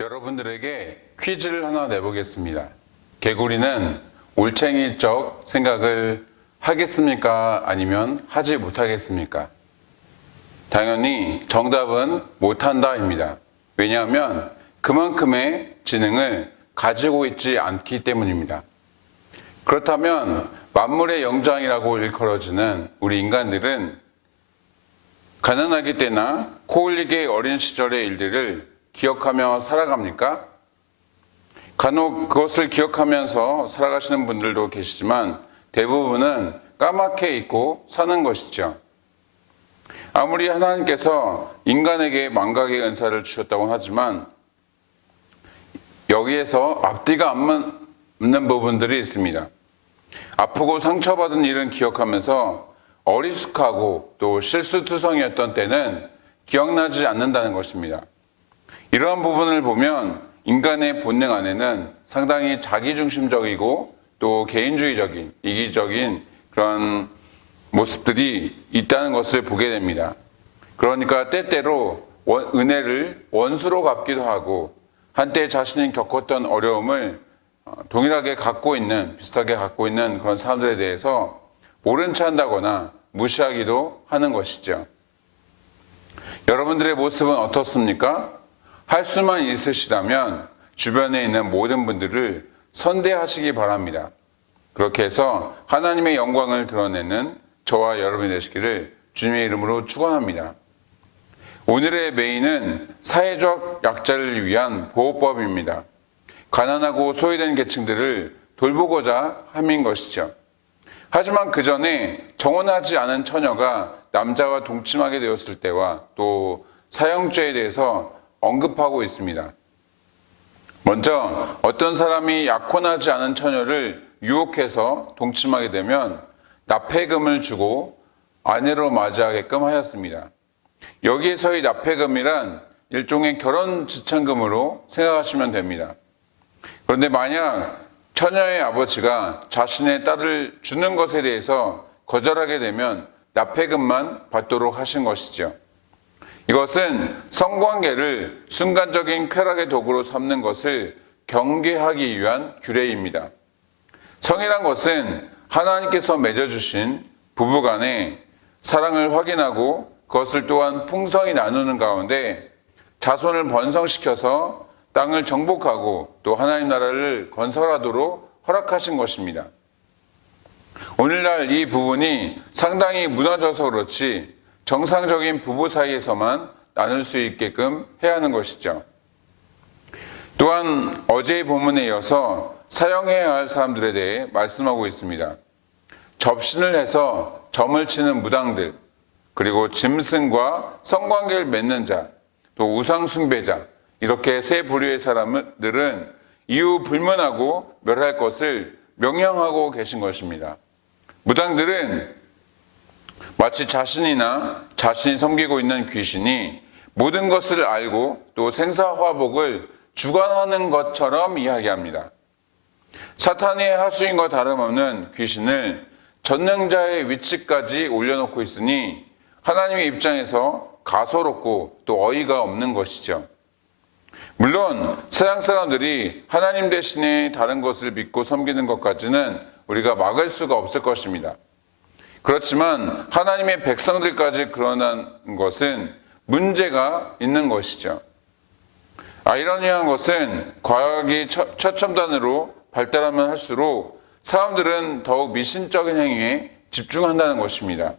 여러분들에게 퀴즈를 하나 내보겠습니다. 개구리는 올챙이적 생각을 하겠습니까? 아니면 하지 못하겠습니까? 당연히 정답은 못한다입니다. 왜냐하면 그만큼의 지능을 가지고 있지 않기 때문입니다. 그렇다면 만물의 영장이라고 일컬어지는 우리 인간들은 가난하기 때나 코 흘리게 어린 시절의 일들을 기억하며 살아갑니까? 간혹 그것을 기억하면서 살아가시는 분들도 계시지만 대부분은 까맣게 잊고 사는 것이죠. 아무리 하나님께서 인간에게 망각의 은사를 주셨다고 하지만 여기에서 앞뒤가 안 맞는 부분들이 있습니다. 아프고 상처받은 일은 기억하면서 어리숙하고 또 실수투성이었던 때는 기억나지 않는다는 것입니다. 이러한 부분을 보면 인간의 본능 안에는 상당히 자기중심적이고 또 개인주의적인, 이기적인 그런 모습들이 있다는 것을 보게 됩니다. 그러니까 때때로 은혜를 원수로 갚기도 하고 한때 자신이 겪었던 어려움을 동일하게 갖고 있는, 비슷하게 갖고 있는 그런 사람들에 대해서 모른 체 한다거나 무시하기도 하는 것이죠. 여러분들의 모습은 어떻습니까? 할 수만 있으시다면 주변에 있는 모든 분들을 선대하시기 바랍니다. 그렇게 해서 하나님의 영광을 드러내는 저와 여러분이 되시기를 주님의 이름으로 축원합니다. 오늘의 메인은 사회적 약자를 위한 보호법입니다. 가난하고 소외된 계층들을 돌보고자 함인 것이죠. 하지만 그 전에 정혼하지 않은 처녀가 남자와 동침하게 되었을 때와 또 사형죄에 대해서 언급하고 있습니다. 먼저 어떤 사람이 약혼하지 않은 처녀를 유혹해서 동침하게 되면 납폐금을 주고 아내로 맞이하게끔 하였습니다. 여기에서의 납폐금이란 일종의 결혼 지참금으로 생각하시면 됩니다. 그런데 만약 처녀의 아버지가 자신의 딸을 주는 것에 대해서 거절하게 되면 납폐금만 받도록 하신 것이죠. 이것은 성관계를 순간적인 쾌락의 도구로 삼는 것을 경계하기 위한 규례입니다. 성이란 것은 하나님께서 맺어주신 부부간의 사랑을 확인하고 그것을 또한 풍성히 나누는 가운데 자손을 번성시켜서 땅을 정복하고 또 하나님 나라를 건설하도록 허락하신 것입니다. 오늘날 이 부분이 상당히 무너져서 그렇지 정상적인 부부 사이에서만 나눌 수 있게끔 해야 하는 것이죠. 또한 어제의 본문에 이어서 사형해야 할 사람들에 대해 말씀하고 있습니다. 접신을 해서 점을 치는 무당들, 그리고 짐승과 성관계를 맺는 자, 또 우상숭배자, 이렇게 세 부류의 사람들은 이유 불문하고 멸할 것을 명령하고 계신 것입니다. 무당들은 마치 자신이나 자신이 섬기고 있는 귀신이 모든 것을 알고 또 생사화복을 주관하는 것처럼 이야기합니다. 사탄의 하수인과 다름없는 귀신을 전능자의 위치까지 올려놓고 있으니 하나님의 입장에서 가소롭고 또 어이가 없는 것이죠. 물론 세상 사람들이 하나님 대신에 다른 것을 믿고 섬기는 것까지는 우리가 막을 수가 없을 것입니다. 그렇지만 하나님의 백성들까지 그러는 것은 문제가 있는 것이죠. 아이러니한 것은 과학이 최첨단으로 발달하면 할수록 사람들은 더욱 미신적인 행위에 집중한다는 것입니다.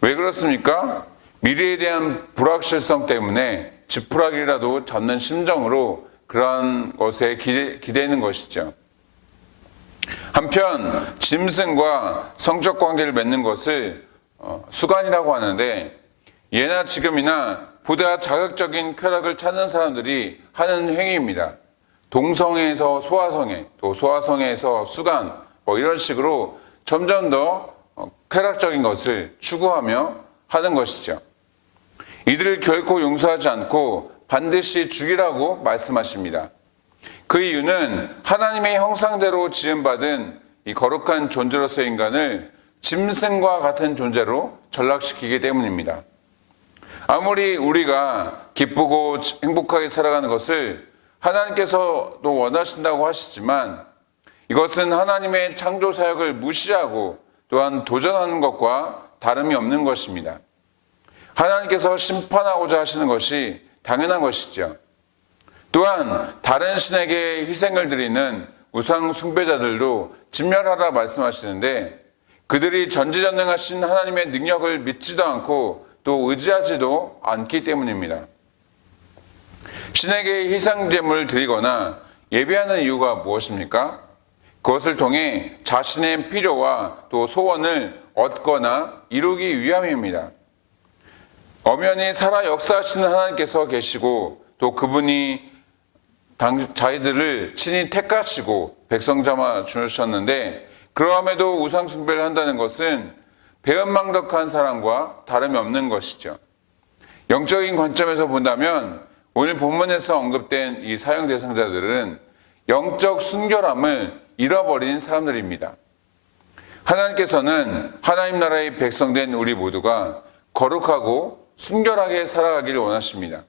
왜 그렇습니까? 미래에 대한 불확실성 때문에 지푸라기라도 잡는 심정으로 그러한 것에 기대는 것이죠. 한편 짐승과 성적 관계를 맺는 것을 수간이라고 하는데 예나 지금이나 보다 자극적인 쾌락을 찾는 사람들이 하는 행위입니다. 동성애에서 소아성애, 또 소아성애에서 수간, 이런 식으로 점점 더 쾌락적인 것을 추구하며 하는 것이죠. 이들을 결코 용서하지 않고 반드시 죽이라고 말씀하십니다. 그 이유는 하나님의 형상대로 지음받은 이 거룩한 존재로서의 인간을 짐승과 같은 존재로 전락시키기 때문입니다. 아무리 우리가 기쁘고 행복하게 살아가는 것을 하나님께서도 원하신다고 하시지만 이것은 하나님의 창조 사역을 무시하고 또한 도전하는 것과 다름이 없는 것입니다. 하나님께서 심판하고자 하시는 것이 당연한 것이죠. 또한 다른 신에게 희생을 드리는 우상 숭배자들도 진멸하라 말씀하시는데 그들이 전지전능하신 하나님의 능력을 믿지도 않고 또 의지하지도 않기 때문입니다. 신에게 희생제물을 드리거나 예배하는 이유가 무엇입니까? 그것을 통해 자신의 필요와 또 소원을 얻거나 이루기 위함입니다. 엄연히 살아 역사하시는 하나님께서 계시고 또 그분이 자기들을 친히 택하시고 백성 삼아 주셨는데 그러함에도 우상 숭배를 한다는 것은 배은망덕한 사람과 다름이 없는 것이죠. 영적인 관점에서 본다면 오늘 본문에서 언급된 이 사형 대상자들은 영적 순결함을 잃어버린 사람들입니다. 하나님께서는 하나님 나라의 백성된 우리 모두가 거룩하고 순결하게 살아가기를 원하십니다.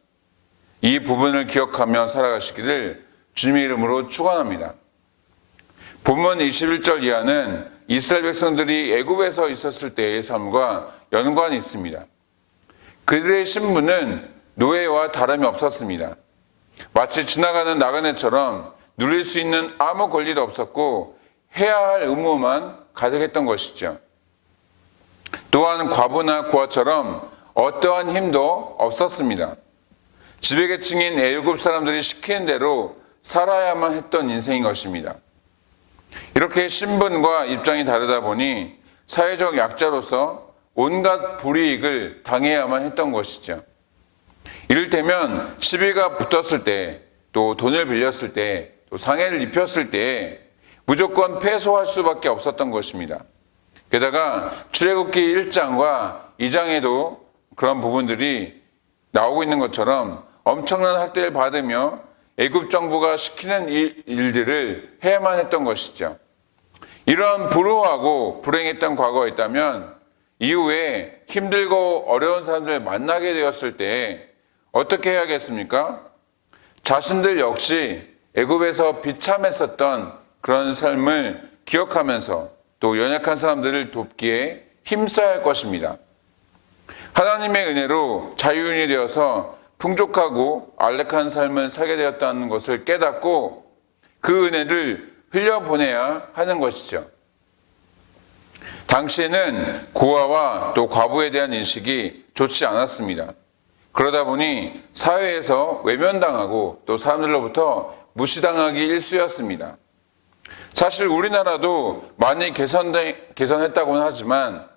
이 부분을 기억하며 살아가시기를 주님의 이름으로 축원합니다. 본문 21절 이하는 이스라엘 백성들이 애굽에서 있었을 때의 삶과 연관이 있습니다. 그들의 신분은 노예와 다름이 없었습니다. 마치 지나가는 나그네처럼 누릴 수 있는 아무 권리도 없었고 해야 할 의무만 가득했던 것이죠. 또한 과부나 고아처럼 어떠한 힘도 없었습니다. 지배계층인 애굽 사람들이 시키는 대로 살아야만 했던 인생인 것입니다. 이렇게 신분과 입장이 다르다 보니 사회적 약자로서 온갖 불이익을 당해야만 했던 것이죠. 이를테면 시비가 붙었을 때, 또 돈을 빌렸을 때, 또 상해를 입혔을 때 무조건 패소할 수밖에 없었던 것입니다. 게다가 출애굽기 1장과 2장에도 그런 부분들이 나오고 있는 것처럼 엄청난 학대를 받으며 애굽 정부가 시키는 일들을 해야만 했던 것이죠. 이러한 불우하고 불행했던 과거가 있다면 이후에 힘들고 어려운 사람들을 만나게 되었을 때 어떻게 해야겠습니까? 자신들 역시 애굽에서 비참했었던 그런 삶을 기억하면서 또 연약한 사람들을 돕기에 힘써야 할 것입니다. 하나님의 은혜로 자유인이 되어서 풍족하고 안락한 삶을 살게 되었다는 것을 깨닫고 그 은혜를 흘려보내야 하는 것이죠. 당시에는 고아와 또 과부에 대한 인식이 좋지 않았습니다. 그러다 보니 사회에서 외면당하고 또 사람들로부터 무시당하기 일쑤였습니다. 사실 우리나라도 많이 개선했다고는 하지만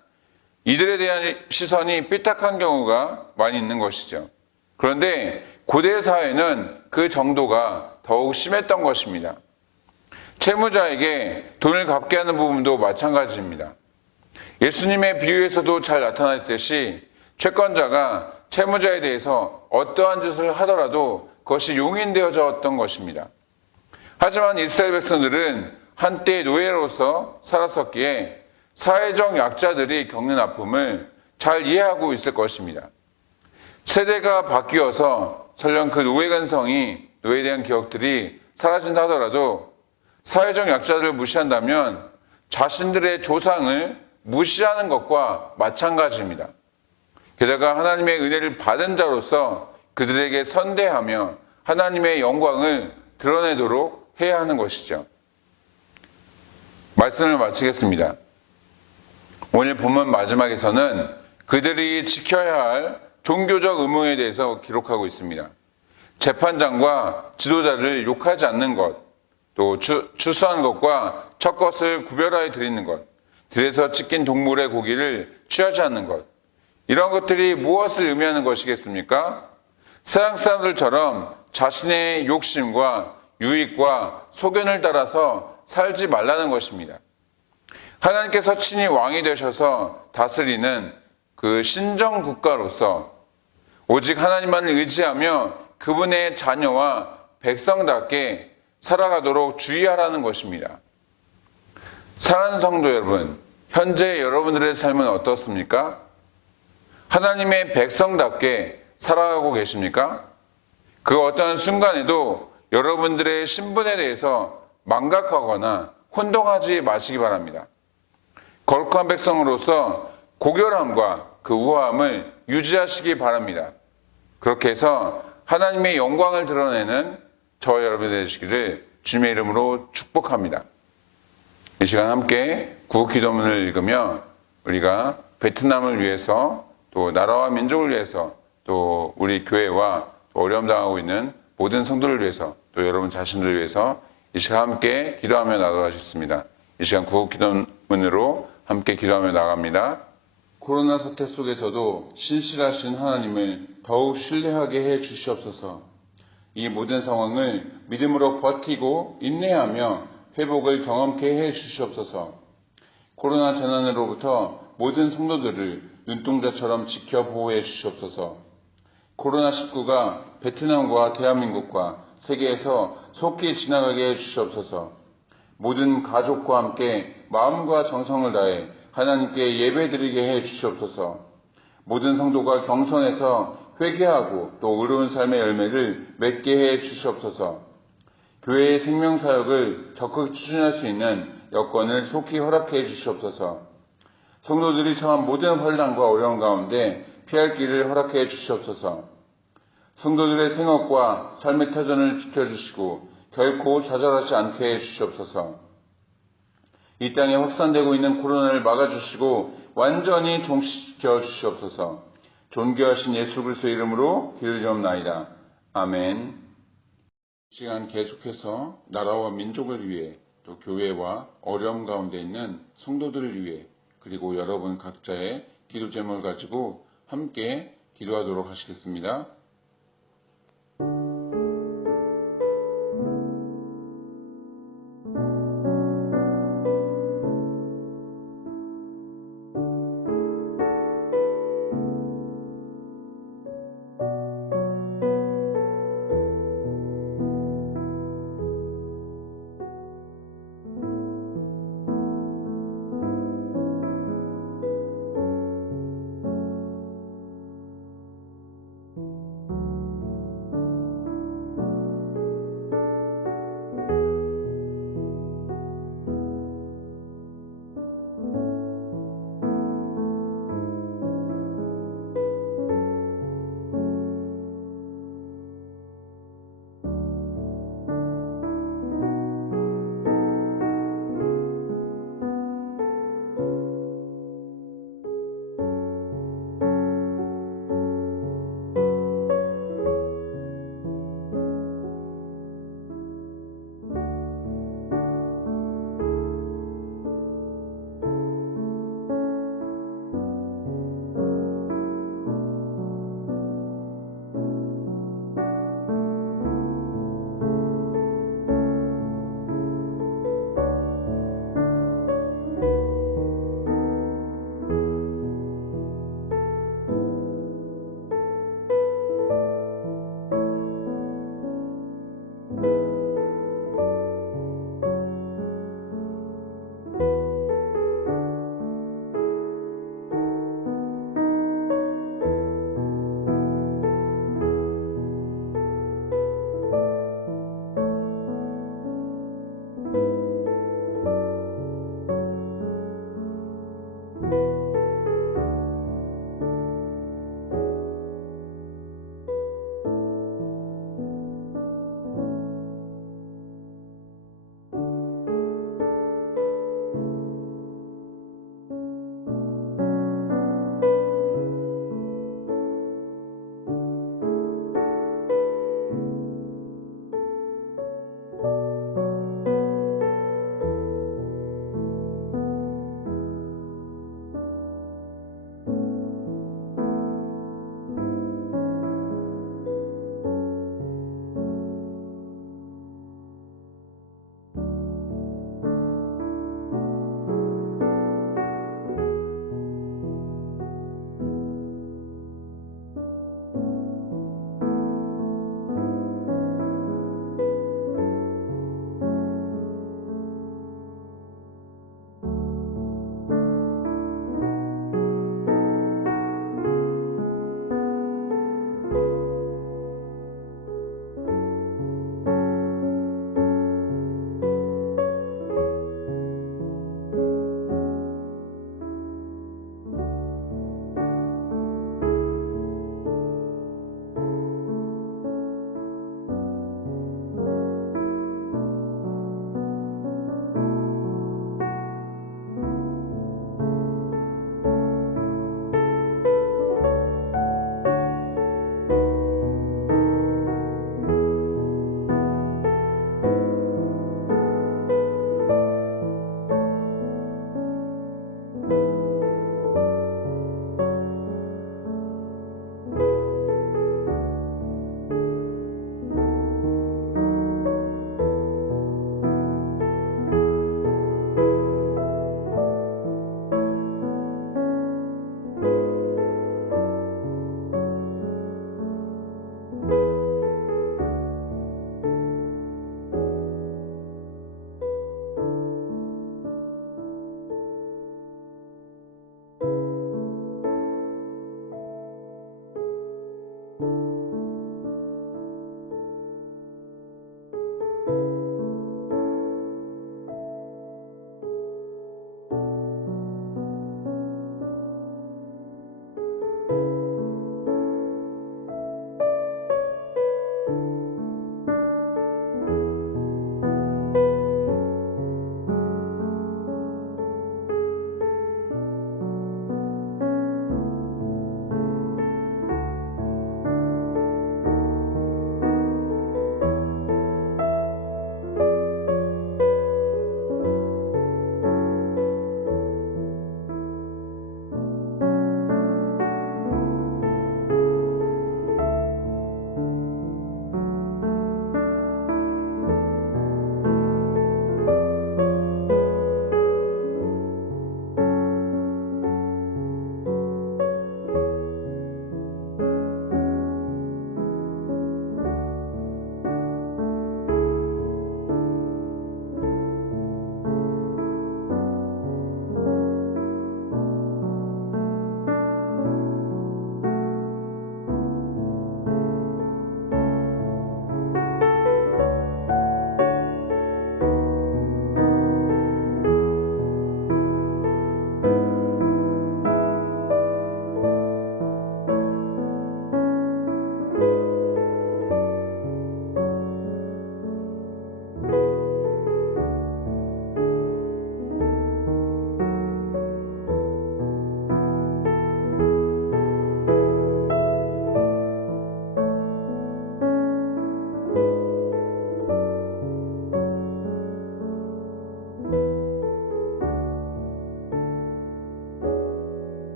이들에 대한 시선이 삐딱한 경우가 많이 있는 것이죠. 그런데 고대 사회는 그 정도가 더욱 심했던 것입니다. 채무자에게 돈을 갚게 하는 부분도 마찬가지입니다. 예수님의 비유에서도 잘 나타났듯이 채권자가 채무자에 대해서 어떠한 짓을 하더라도 그것이 용인되어졌던 것입니다. 하지만 이스라엘 백성들은 한때 노예로서 살았었기에 사회적 약자들이 겪는 아픔을 잘 이해하고 있을 것입니다. 세대가 바뀌어서 설령 그 노예 근성이 노예에 대한 기억들이 사라진다 하더라도 사회적 약자들을 무시한다면 자신들의 조상을 무시하는 것과 마찬가지입니다. 게다가 하나님의 은혜를 받은 자로서 그들에게 선대하며 하나님의 영광을 드러내도록 해야 하는 것이죠. 말씀을 마치겠습니다. 오늘 본문 마지막에서는 그들이 지켜야 할 종교적 의무에 대해서 기록하고 있습니다. 재판장과 지도자를 욕하지 않는 것, 또 추수한 것과 첫 것을 구별하여 드리는 것, 들에서 찢긴 동물의 고기를 취하지 않는 것, 이런 것들이 무엇을 의미하는 것이겠습니까? 세상 사람들처럼 자신의 욕심과 유익과 소견을 따라서 살지 말라는 것입니다. 하나님께서 친히 왕이 되셔서 다스리는 그 신정 국가로서 오직 하나님만을 의지하며 그분의 자녀와 백성답게 살아가도록 주의하라는 것입니다. 사랑하는 성도 여러분, 현재 여러분들의 삶은 어떻습니까? 하나님의 백성답게 살아가고 계십니까? 그 어떤 순간에도 여러분들의 신분에 대해서 망각하거나 혼동하지 마시기 바랍니다. 거룩한 백성으로서 고결함과 그 우아함을 유지하시기 바랍니다. 그렇게 해서 하나님의 영광을 드러내는 저와 여러분이 되시기를 주님의 이름으로 축복합니다. 이 시간 함께 구호 기도문을 읽으며 우리가 베트남을 위해서 또 나라와 민족을 위해서 또 우리 교회와 또 어려움 당하고 있는 모든 성도를 위해서 또 여러분 자신들을 위해서 이 시간 함께 기도하며 나가겠습니다. 이 시간 구호 기도문으로 함께 기도하며 나갑니다. 코로나 사태 속에서도 신실하신 하나님을 더욱 신뢰하게 해 주시옵소서. 이 모든 상황을 믿음으로 버티고 인내하며 회복을 경험케 해 주시옵소서. 코로나 재난으로부터 모든 성도들을 눈동자처럼 지켜 보호해 주시옵소서. 코로나19가 베트남과 대한민국과 세계에서 속히 지나가게 해 주시옵소서. 모든 가족과 함께 마음과 정성을 다해 하나님께 예배드리게 해 주시옵소서. 모든 성도가 경선에서 회개하고 또 의로운 삶의 열매를 맺게 해 주시옵소서. 교회의 생명사역을 적극 추진할 수 있는 여건을 속히 허락해 주시옵소서. 성도들이 처한 모든 환난과 어려움 가운데 피할 길을 허락해 주시옵소서. 성도들의 생업과 삶의 터전을 지켜주시고 결코 좌절하지 않게 해 주시옵소서. 이 땅에 확산되고 있는 코로나를 막아주시고 완전히 종식시켜 주시옵소서. 존귀하신 예수 그리스도의 이름으로 기도드리옵나이다. 아멘. 시간 계속해서 나라와 민족을 위해 또 교회와 어려움 가운데 있는 성도들을 위해 그리고 여러분 각자의 기도 제목을 가지고 함께 기도하도록 하시겠습니다.